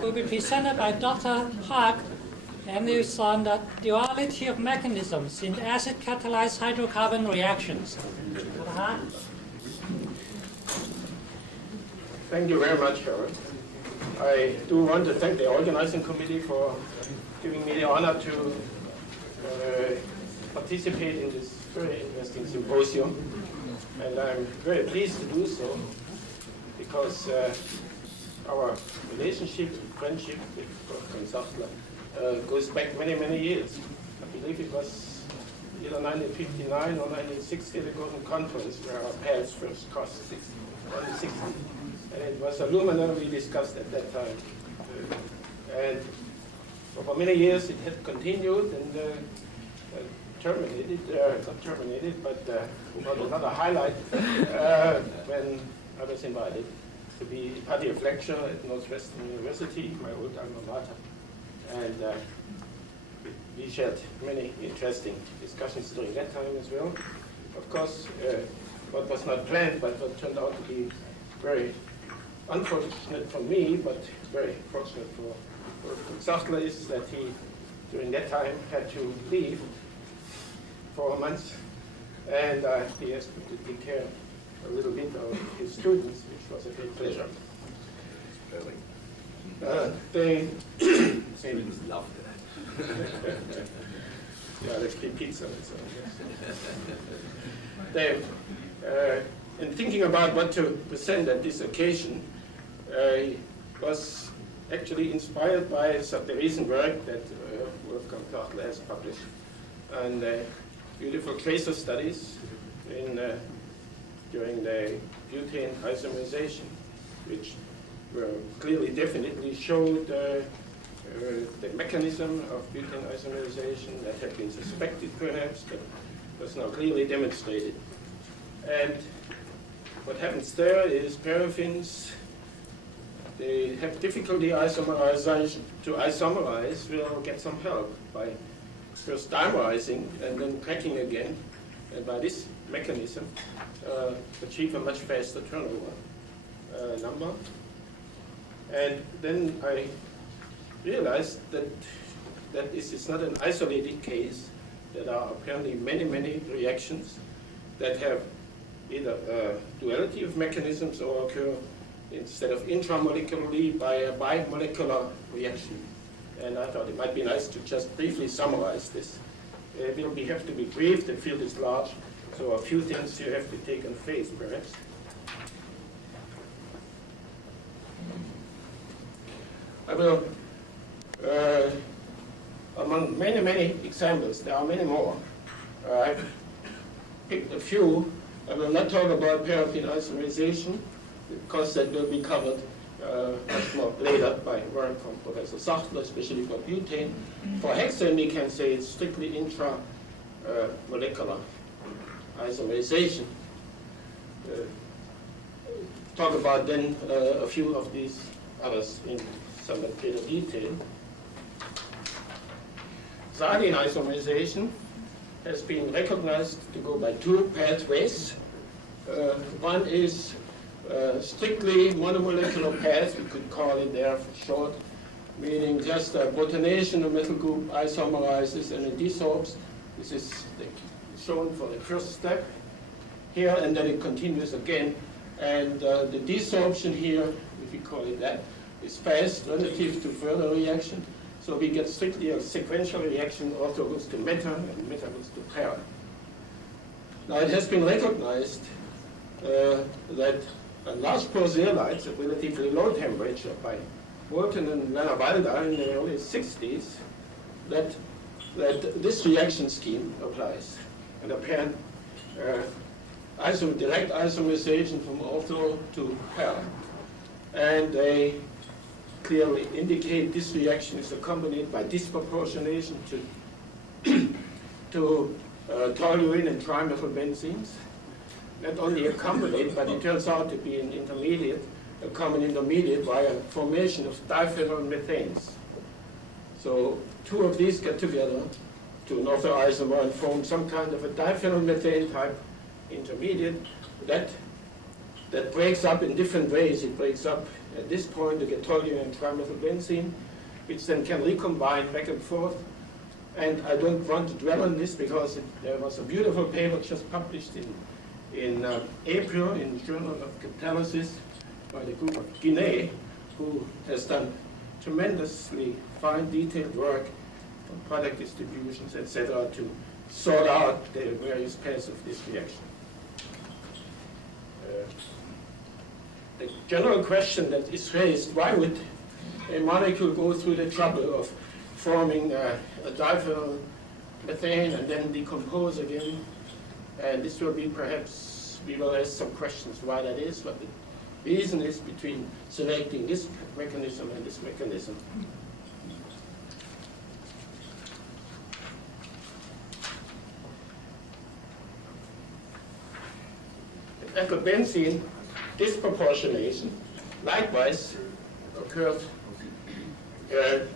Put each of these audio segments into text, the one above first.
will be presented by Dr. Haag, and it's on the duality of mechanisms in acid catalyzed hydrocarbon reactions. Dr. Haag? Thank you very much, Harold. I do want to thank the organizing committee for giving me the honor to participate in this very interesting symposium. And I'm very pleased to do so because our relationship, friendship with Dr. Sachtler goes back many, many years. I believe it was either 1959 or 1960, the Golden Conference, where our paths first crossed in the 60s. And it was aluminum we discussed at that time. And for many years it had continued and terminated, not terminated, but got another highlight when I was invited to be party of lecturer at Northwestern University, my old alma mater. And we shared many interesting discussions during that time as well. Of course, what was not planned, but what turned out to be very unfortunate for me, but very fortunate for Sachtler, is that he, during that time, had to leave for a month, and he asked me to take care a little bit of his students, which was a great pleasure. They loved it. Yeah, let's keep pizza. So, yes. In thinking about what to present at this occasion, I was actually inspired by the recent work that Wolfgang Sachtler has published on beautiful tracer studies during the butane isomerization, which clearly, definitely showed the mechanism of butane isomerization that had been suspected perhaps, but was now clearly demonstrated. And what happens there is paraffins, they have difficulty to isomerize, will get some help by first dimerizing and then cracking again, and by this mechanism achieve a much faster turnover number. And then I realized that this is not an isolated case. There are apparently many, many reactions that have either a duality of mechanisms or occur instead of intramolecularly by a bimolecular reaction. And I thought it might be nice to just briefly summarize this. It will have to be brief, the field is large, so a few things you have to take on faith, perhaps. I will, among many, many examples, there are many more. I've picked a few. I will not talk about paraffin isomerization, because that will be covered much more later by work from Professor Sachtler, especially for butane. For hexane, we can say it's strictly intramolecular isomerization. Talk about then a few of these others in somewhat greater detail. Sardine isomerization has been recognized to go by two pathways. One is strictly monomolecular path, we could call it there for short, meaning just a protonation of metal group isomerizes and it desorbs. This is shown for the first step here, and then it continues again. And the desorption here, if we call it that, is fast relative to further reaction. So we get strictly a sequential reaction, ortho goes to meta, and meta goes to para. Now it has been recognized that large prozeolites at relatively low temperature by Walton and Werner Haag in the early 60s, that this reaction scheme applies. And apparent direct isomerization from ortho to para. And they clearly indicate this reaction is accompanied by disproportionation to toluene and trimethylbenzenes. Not only accompanied, but it turns out to be an intermediate, a common intermediate via formation of diphenyl methanes. So two of these get together to an orthoisomer and form some kind of a diphenyl methane type intermediate that that breaks up in different ways. It breaks up at this point, you get toluene and trimethylbenzene, which then can recombine back and forth. And I don't want to dwell on this because there was a beautiful paper just published in April in the Journal of Catalysis by the group of Guinea, who has done tremendously fine, detailed work on product distributions, etc., to sort out the various paths of this reaction. The general question that is raised, why would a molecule go through the trouble of forming a diphenyl methane and then decompose again? And this will be perhaps, we will ask some questions why that is, what the reason is between selecting this mechanism and this mechanism. Ethylbenzene disproportionation likewise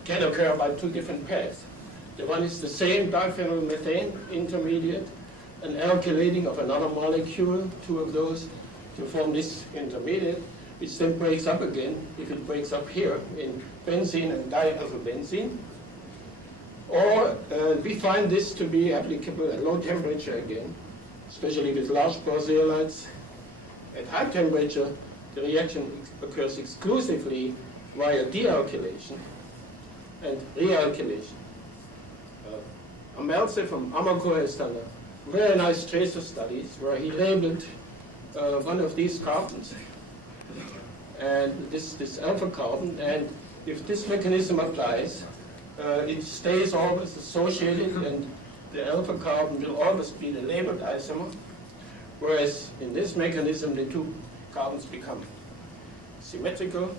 can occur by two different paths. The one is the same diphenyl methane intermediate, an alkylating of another molecule, two of those, to form this intermediate, which then breaks up again, if it breaks up here, in benzene and diethylbenzene. Or we find this to be applicable at low temperature again, especially with large zeolites. At high temperature, the reaction occurs exclusively via dealkylation and realkylation. Ameltze from Amoco has done a very nice tracer studies where he labeled one of these carbons, and this alpha carbon, and if this mechanism applies, it stays always associated, and the alpha carbon will always be the labeled isomer, whereas in this mechanism the two carbons become symmetrical,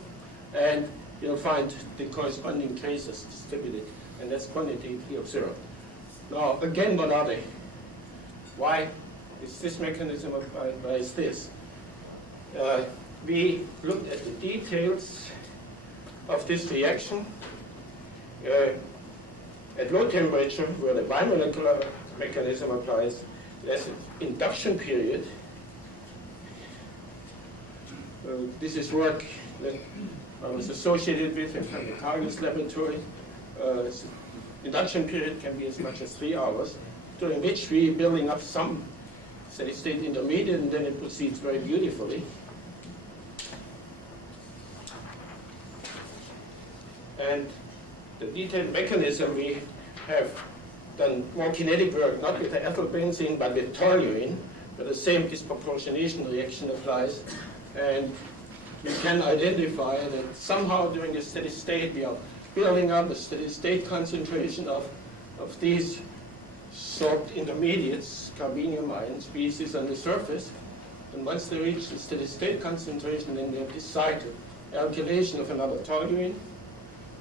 and you'll find the corresponding traces distributed, and that's quantitatively observed. Now, again, what are they? Why is this mechanism applied? Why is this? We looked at the details of this reaction. At low temperature, where the bimolecular mechanism applies, there's an induction period. This is work that I was associated with in the Cargill's laboratory. Induction period can be as much as 3 hours, during which we are building up some steady-state intermediate, and then it proceeds very beautifully. And the detailed mechanism, we have done more kinetic work, not with the ethylbenzene, but with toluene, where the same disproportionation reaction applies. And we can identify that somehow during the steady state, we are building up a steady state concentration of these sorbed intermediates, carbenium ion species on the surface. And once they reach the steady state concentration, then they have this cycle, alkylation of another toluene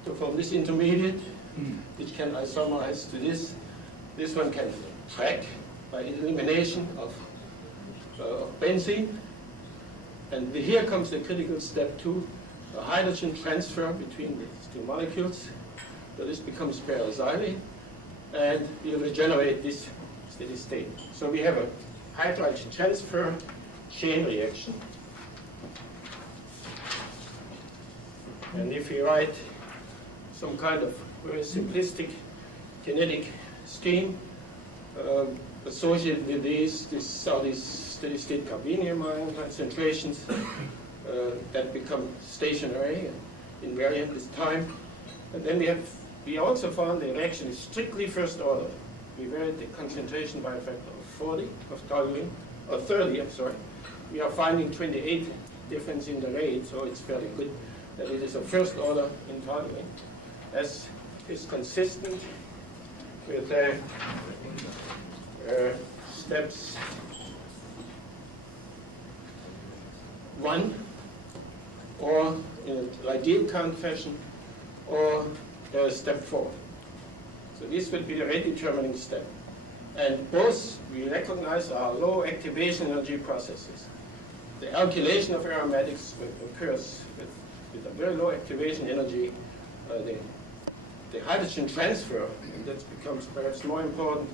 to form this intermediate, which can isomerize to this. This one can track by elimination of benzene. And here comes the critical step 2, a hydrogen transfer between these two molecules. So this becomes paraxylene, and we regenerate this steady state. So we have a hydrogen transfer chain reaction. And if we write some kind of very simplistic kinetic scheme associated with these steady-state carbenium ion concentrations that become stationary and invariant with time. And then we also found the reaction is strictly first order. We varied the concentration by a factor of 40 of toluene, or 30, I'm sorry. We are finding 28 difference in the rate, so it's fairly good that it is a first order in toluene, as is consistent with steps 1, or in a ideal count fashion, or step 4. So this would be the rate determining step. And both we recognize are low activation energy processes. The alkylation of aromatics occurs with a very low activation energy. The hydrogen transfer, and that becomes perhaps more important,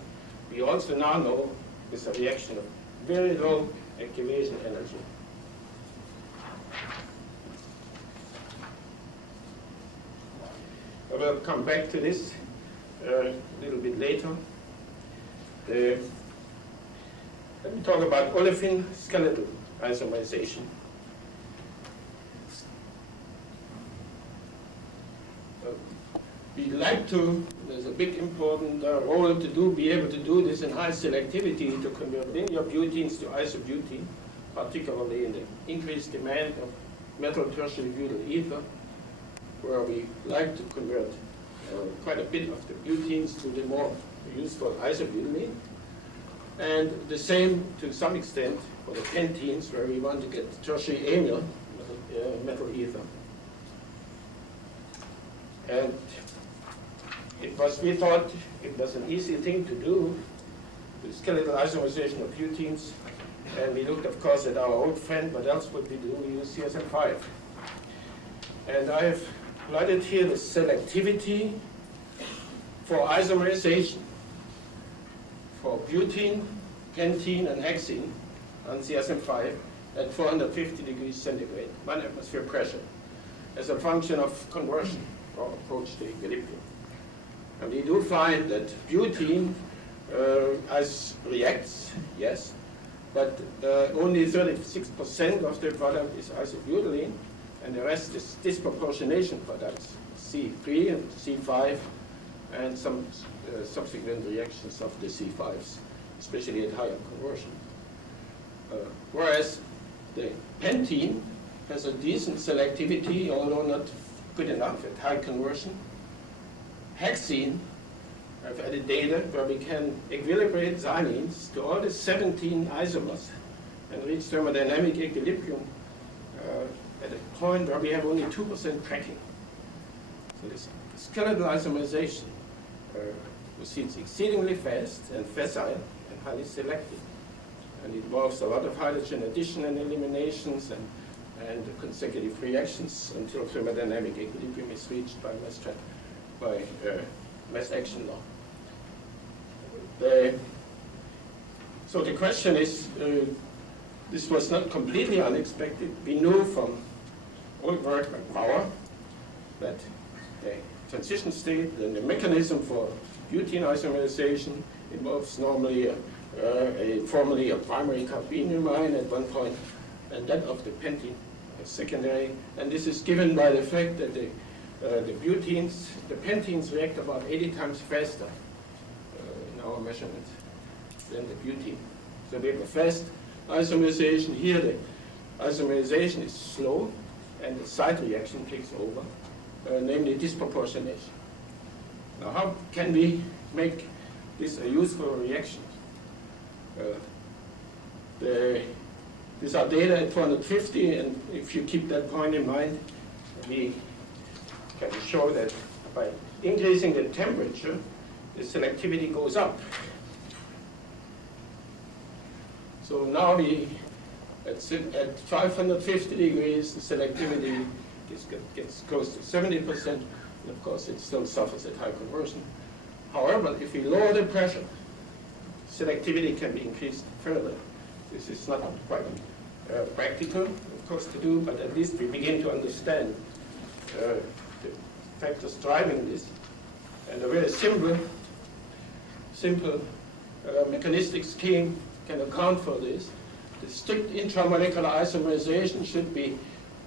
we also now know is a reaction of very low activation energy. will come back to this a little bit later. Let me talk about olefin skeletal isomerization. We like to, there's a big important role to do, be able to do this in high selectivity to convert linear butenes to isobutene, particularly in the increased demand of metal tertiary butyl ether, where we like to convert quite a bit of the butenes to the more useful isobutylene. And the same to some extent for the pentenes, where we want to get tertiary amyl metal ether. And we thought it was an easy thing to do, the skeletal isomerization of butenes. And we looked, of course, at our old friend. What else would we do? We use CSM5. And I have plotted here the selectivity for isomerization for butene, pentene, and hexene on CSM5 at 450 degrees centigrade, 1 atmosphere pressure, as a function of conversion or approach to equilibrium. And we do find that butene reacts, yes, but only 36% of the product is isobutylene, and the rest is disproportionation products, C3 and C5, and some subsequent reactions of the C5s, especially at higher conversion. Whereas the pentene has a decent selectivity, although not good enough at high conversion. Hexene, I've added data where we can equilibrate xylenes to all the 17 isomers and reach thermodynamic equilibrium at a point where we have only 2% cracking. So this skeletal isomerization proceeds exceedingly fast and facile and highly selective. And it involves a lot of hydrogen addition and eliminations and consecutive reactions until thermodynamic equilibrium is reached by mass action law. So the question is, this was not completely unexpected. We knew from old work like Mauer that the transition state and the mechanism for butene isomerization involves normally formally a primary carbenium at one point, and that of the pentene as secondary. And this is given by the fact that the pentenes react about 80 times faster in our measurements than the butene. So we have a fast isomerization. Here the isomerization is slow and the side reaction takes over, namely disproportionation. Now how can we make this a useful reaction? These are data at 450, and if you keep that point in mind, we can show that by increasing the temperature, the selectivity goes up. So now at 550 degrees, the selectivity gets close to 70%, and of course it still suffers at high conversion. However, if we lower the pressure, selectivity can be increased further. This is not quite practical, of course, to do, but at least we begin to understand the factors driving this. And a very simple mechanistic scheme can account for this. The strict intramolecular isomerization should be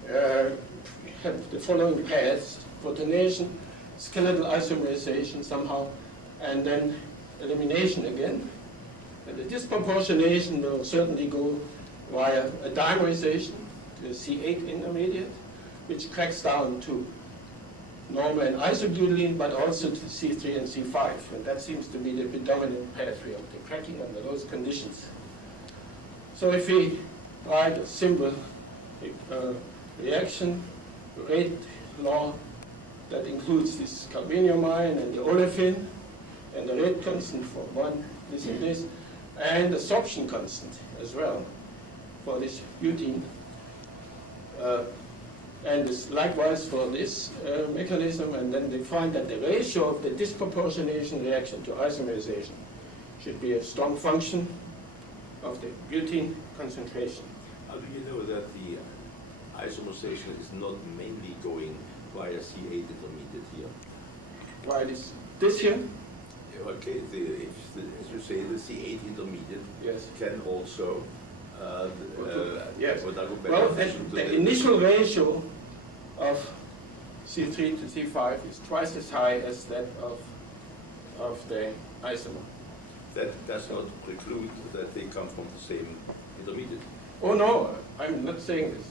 have the following paths: protonation, skeletal isomerization somehow, and then elimination again. And the disproportionation will certainly go via a dimerization to a C8 intermediate, which cracks down to normal and isobutylene, but also to C3 and C5. And that seems to be the predominant pathway of the cracking under those conditions. So if we write a simple reaction rate law that includes this carbenium ion and the olefin, and the rate constant for one, this and this, and the sorption constant as well for this butene. And this likewise for this mechanism, and then they find that the ratio of the disproportionation reaction to isomerization should be a strong function of the butene concentration. How do you know that the isomerization is not mainly going via C8 intermediate here? while this here, Okay, as you say, the C8 intermediate yes, can also yes. would that go Well, beneficial to the initial ratio of C3 to C5 is twice as high as that of the isomer. That does not preclude that they come from the same intermediate. Oh no, I'm not saying this.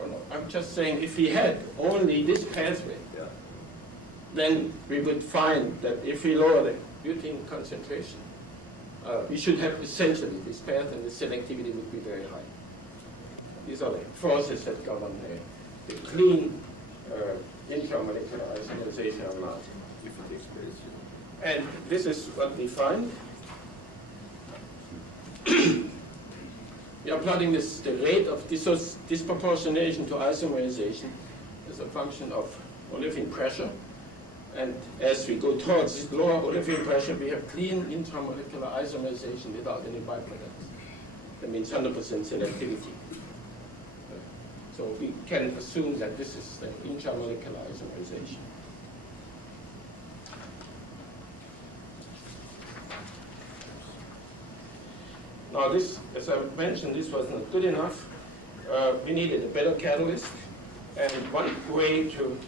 Oh no, I'm just saying if we had only this pathway, Yeah. then we would find that if we lower the butane concentration, we should have essentially this path and the selectivity would be very high. These are the forces that govern the clean intramolecular isomerization of mass. If it takes place. And this is what we find. We are plotting the rate of disproportionation to isomerization as a function of olefin pressure. And as we go towards lower olefin pressure, we have clean intramolecular isomerization without any byproducts. That means 100% selectivity. So we can assume that this is the intramolecular isomerization. Now this, as I mentioned, this was not good enough. We needed a better catalyst. And one way to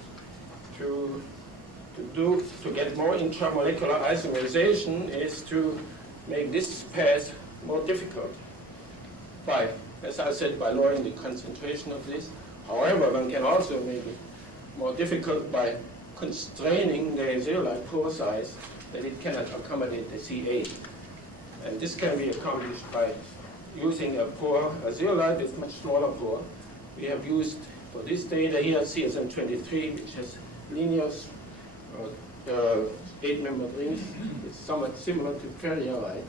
get more intramolecular isomerization is to make this path more difficult by, as I said, by lowering the concentration of this. However, one can also make it more difficult by constraining the zeolite pore size that it cannot accommodate the C8. And this can be accomplished by using a zeolite with much smaller pore. We have used, for this data here, CSM23, which has linear 8-membered rings. It's somewhat similar to ferriolite.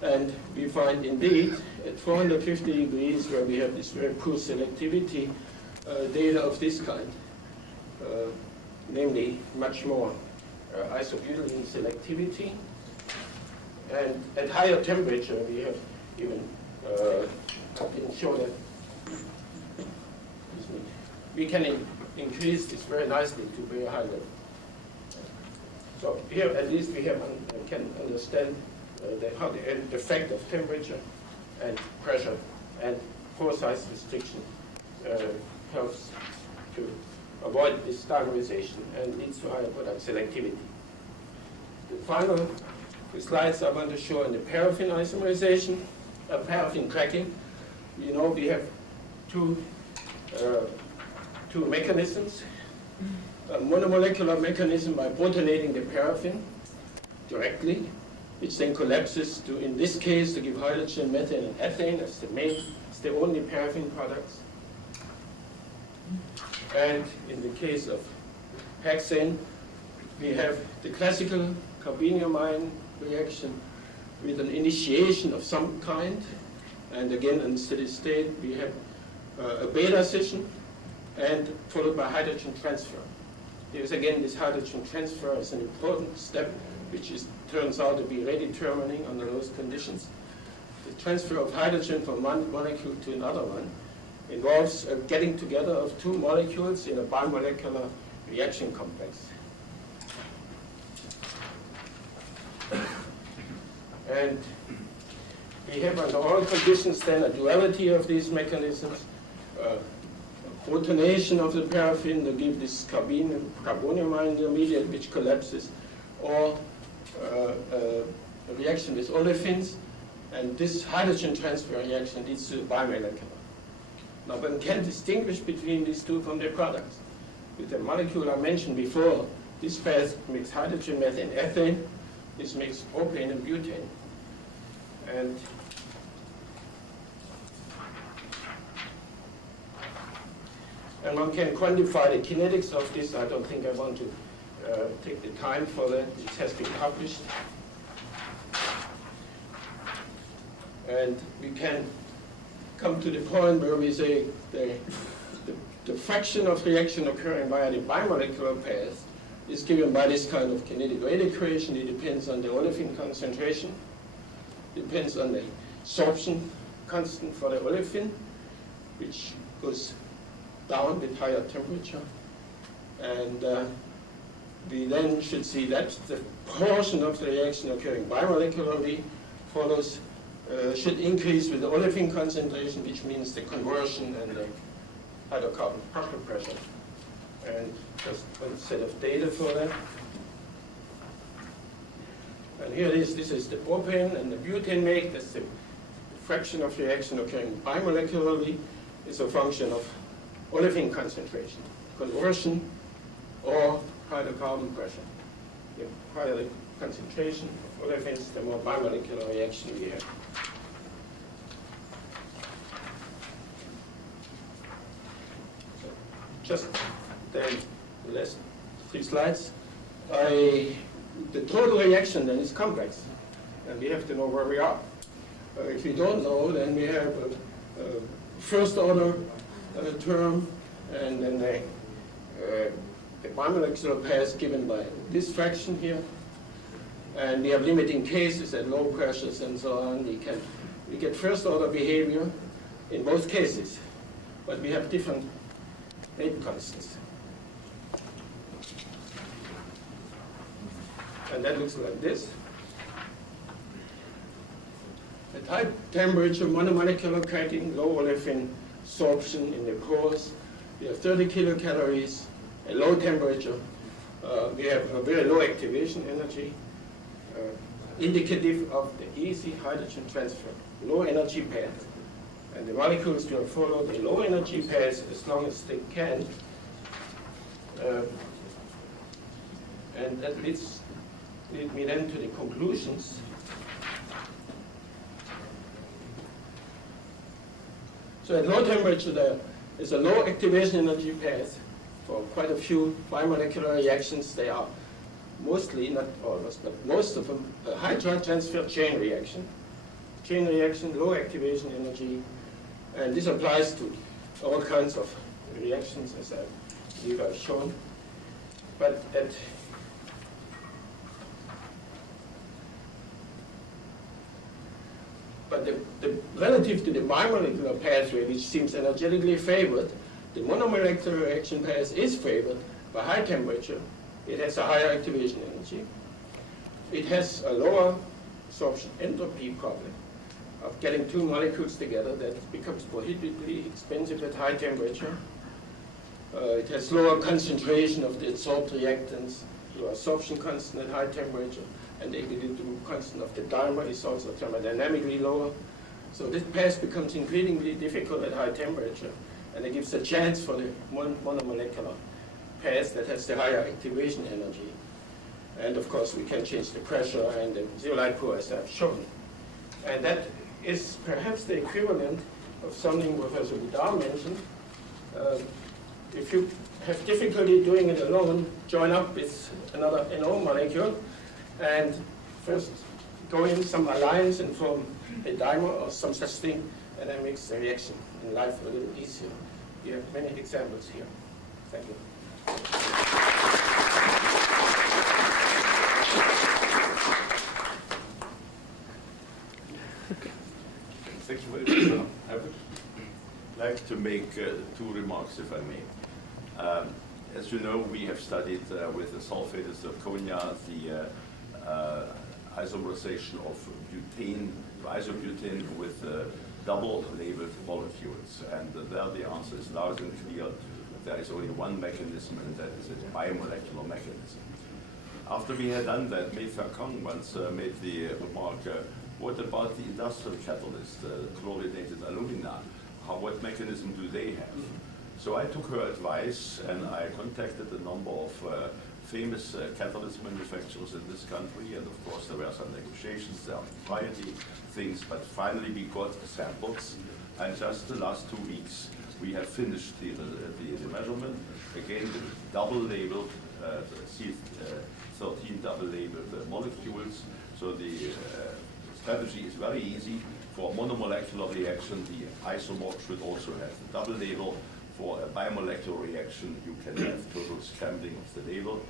And we find indeed at 450 degrees, where we have this very poor selectivity, data of this kind, namely much more isobutylene selectivity. And at higher temperature, we have even been shown that we can increase this very nicely to very high level. So here, at least, we have can understand how the effect of temperature and pressure and pore size restriction helps to avoid this dimerization and leads to higher product selectivity. The final slides I want to show in the paraffin isomerization, paraffin cracking. You know, we have two mechanisms. A monomolecular mechanism by protonating the paraffin directly, which then collapses to, in this case, to give hydrogen, methane, and ethane as the only paraffin products. And in the case of hexane, we have the classical carbenium-ion reaction with an initiation of some kind. And again, in steady state, we have a beta scission and followed by hydrogen transfer. Here's again, this hydrogen transfer is an important step, which turns out to be redetermining under those conditions. The transfer of hydrogen from one molecule to another one involves getting together of two molecules in a bimolecular reaction complex. And we have under all conditions then a duality of these mechanisms, protonation of the paraffin to give this carbonium-ion intermediate which collapses, or a reaction with olefins, and this hydrogen transfer reaction leads to bimolecular. Now one can distinguish between these two from their products. With the molecule I mentioned before, this path makes hydrogen, methane, ethane. This makes propane and butane. And one can quantify the kinetics of this. I don't think I want to take the time for that. It has been published. And we can come to the point where we say the fraction of reaction occurring via the bimolecular path is given by this kind of kinetic rate equation. It depends on the olefin concentration, depends on the sorption constant for the olefin, which goes down with higher temperature. And we then should see that the portion of the reaction occurring bimolecularly follows should increase with the olefin concentration, which means the conversion and the hydrocarbon particle pressure. And just one set of data for that. And here it is. This is the propane and the butane make. That's the fraction of reaction occurring bimolecularly. Is a function of olefin concentration, conversion, or hydrocarbon pressure. The higher the concentration of olefins, the more bimolecular reaction we have. So just then, the last 3 slides. The total reaction then is complex, and we have to know where we are. If we don't know, then we have a first order term, and then the bimolecular path given by this fraction here. And we have limiting cases at low pressures and so on. We get first order behavior in both cases, but we have different rate constants. And that looks like this. At high temperature, monomolecular cracking, low olefin sorption in the pores, we have 30 kilocalories. At low temperature, we have a very low activation energy, indicative of the easy hydrogen transfer, low energy path. And the molecules will follow the low energy path as long as they can. And that leads me then to the conclusions. So at low temperature, there is a low activation energy path for quite a few bimolecular reactions. They are mostly, not almost, but most of them, a high drug transfer chain reaction. Chain reaction, low activation energy, and this applies to all kinds of reactions, as I believe I've shown. But the relative to the bimolecular pathway, which seems energetically favored, the monomolecular reaction path is favored by high temperature. It has a higher activation energy. It has a lower absorption entropy problem of getting 2 molecules together. That becomes prohibitively expensive at high temperature. It has lower concentration of the adsorbed reactants, lower absorption constant at high temperature, and the equilibrium constant of the dimer is also thermodynamically lower. So this path becomes increasingly difficult at high temperature, and it gives a chance for the monomolecular path that has the higher activation energy. And of course, we can change the pressure and the zeolite pool, as I've shown. And that is perhaps the equivalent of something Professor Boudard mentioned. If you have difficulty doing it alone, join up with another NO molecule, and first go in some alliance and form a dimer or some such thing, and that makes the reaction in life a little easier. You have many examples here. Thank you. Thank you very much. I would like to make 2 remarks, if I may. As you know, we have studied with the sulfate zirconia the isomerization of butane to isobutane with double-labeled molecules. And there the answer is loud and clear. There is only one mechanism, and that is a bimolecular mechanism. After we had done that, Mei Kang once made the remark, what about the industrial catalyst, chlorinated alumina? What mechanism do they have? So I took her advice, and I contacted a number of famous catalyst manufacturers in this country, and of course there were some negotiations, there are variety things, but finally we got samples, and just the last 2 weeks we have finished the measurement. Again, double-labeled, C13 double-labeled molecules, so the strategy is very easy. For a monomolecular reaction, the isomer should also have the double label. For a bimolecular reaction, you can have total scrambling of the label.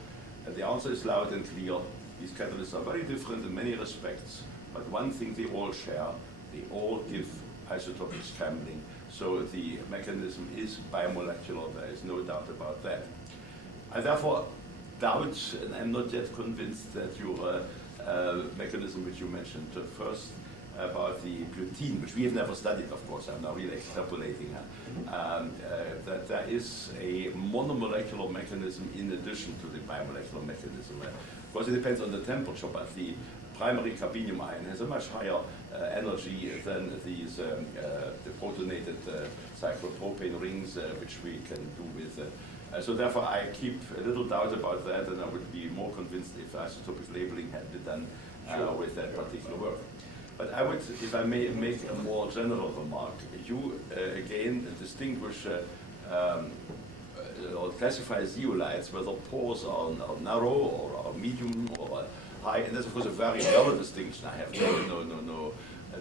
And the answer is loud and clear. These catalysts are very different in many respects, but one thing they all share, they all give isotopic scrambling. So the mechanism is bimolecular, there is no doubt about that. I therefore doubt, and I'm not yet convinced that your mechanism which you mentioned first about the butene, which we have never studied, of course, I'm now really extrapolating, that there is a monomolecular mechanism in addition to the bimolecular mechanism. Of course, it depends on the temperature, but the primary carbenium ion has a much higher energy than these the protonated cyclopropane rings, which we can do with. So therefore, I keep a little doubt about that, and I would be more convinced if isotopic labeling had been done with that particular work. But I would, if I may make a more general remark, you again distinguish or classify zeolites, whether pores are narrow or are medium or high, and that's of course a very valid distinction. I have no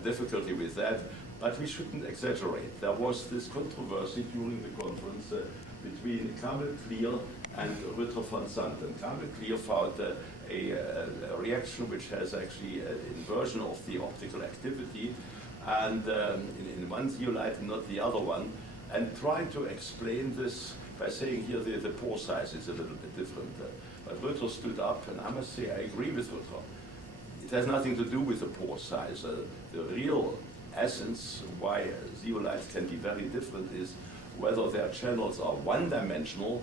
difficulty with that, but we shouldn't exaggerate. There was this controversy during the conference between Kamel Clear and Rutger van Sant, and Kamel Clear found a reaction which has actually an inversion of the optical activity, and in one zeolite and not the other one, and tried to explain this by saying here the pore size is a little bit different. But Rutger stood up, and I must say I agree with Rutger. It has nothing to do with the pore size. The real essence why zeolites can be very different is whether their channels are one-dimensional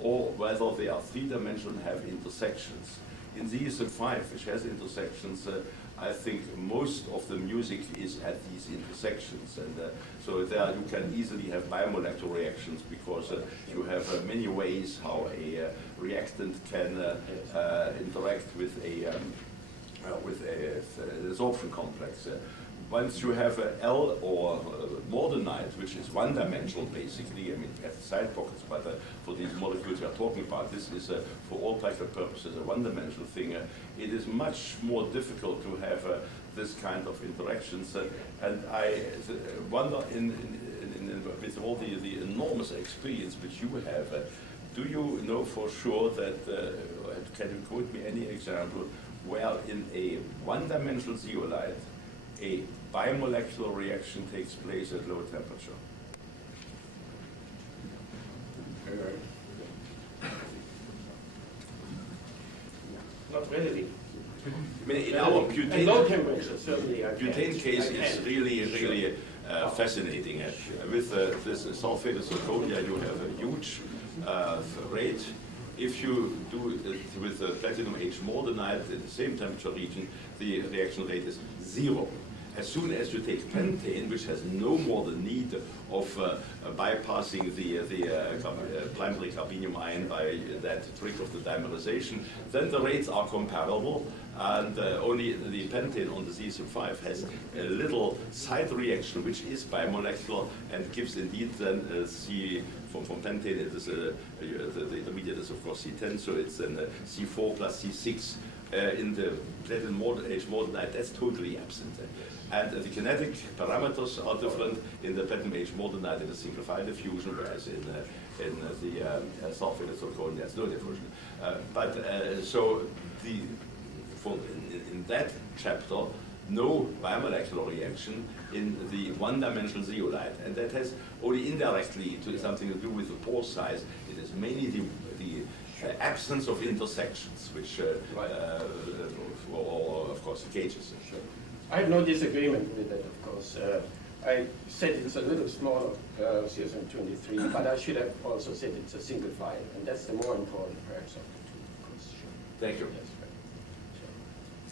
or whether they are three-dimensional and have intersections. In the ESM5, which has intersections, I think most of the music is at these intersections, and so there you can easily have biomolecular reactions because you have many ways how a reactant can interact with a absorption complex. Once you have L or mordenite, which is one-dimensional basically, I mean, we have side pockets, but for these molecules we are talking about, this is for all practical purposes a one-dimensional thing. It is much more difficult to have this kind of interactions, and I wonder, with all the enormous experience which you have, do you know for sure that, can you quote me any example where in a one-dimensional zeolite a bimolecular reaction takes place at low temperature? Not readily. I mean, in our at low temperature, certainly. butane case is really fascinating. With this sulfated zirconia, you have a huge rate. If you do it with platinum H mordenite in the same temperature region, the reaction rate is 0. As soon as you take pentane, which has no more the need of bypassing the primary carbenium ion by that trick of the dimerization, then the rates are comparable, and only the pentane on the ZSM5 has a little side reaction which is bimolecular and gives indeed then C from pentane. It is the intermediate is of course C10, so it's then C4 plus C6. In the platinum H mordenite, that's totally absent. And the kinetic parameters are different. In the platinum H mordenite, it is single file diffusion, whereas in the sulfated zirconia, there's no diffusion. So in that chapter, no biomolecular reaction in the one-dimensional zeolite, and that has only indirectly something to do with the pore size. It is mainly the absence of intersections, which, or of course, gauges. Sure. I have no disagreement with that, of course. I said it's a little smaller, CSM23, but I should have also said it's a single file, and that's the more important perhaps of the two, of course. Sure. Thank you. That's right.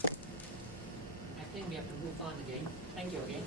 Sure. I think we have to move on again. Thank you again.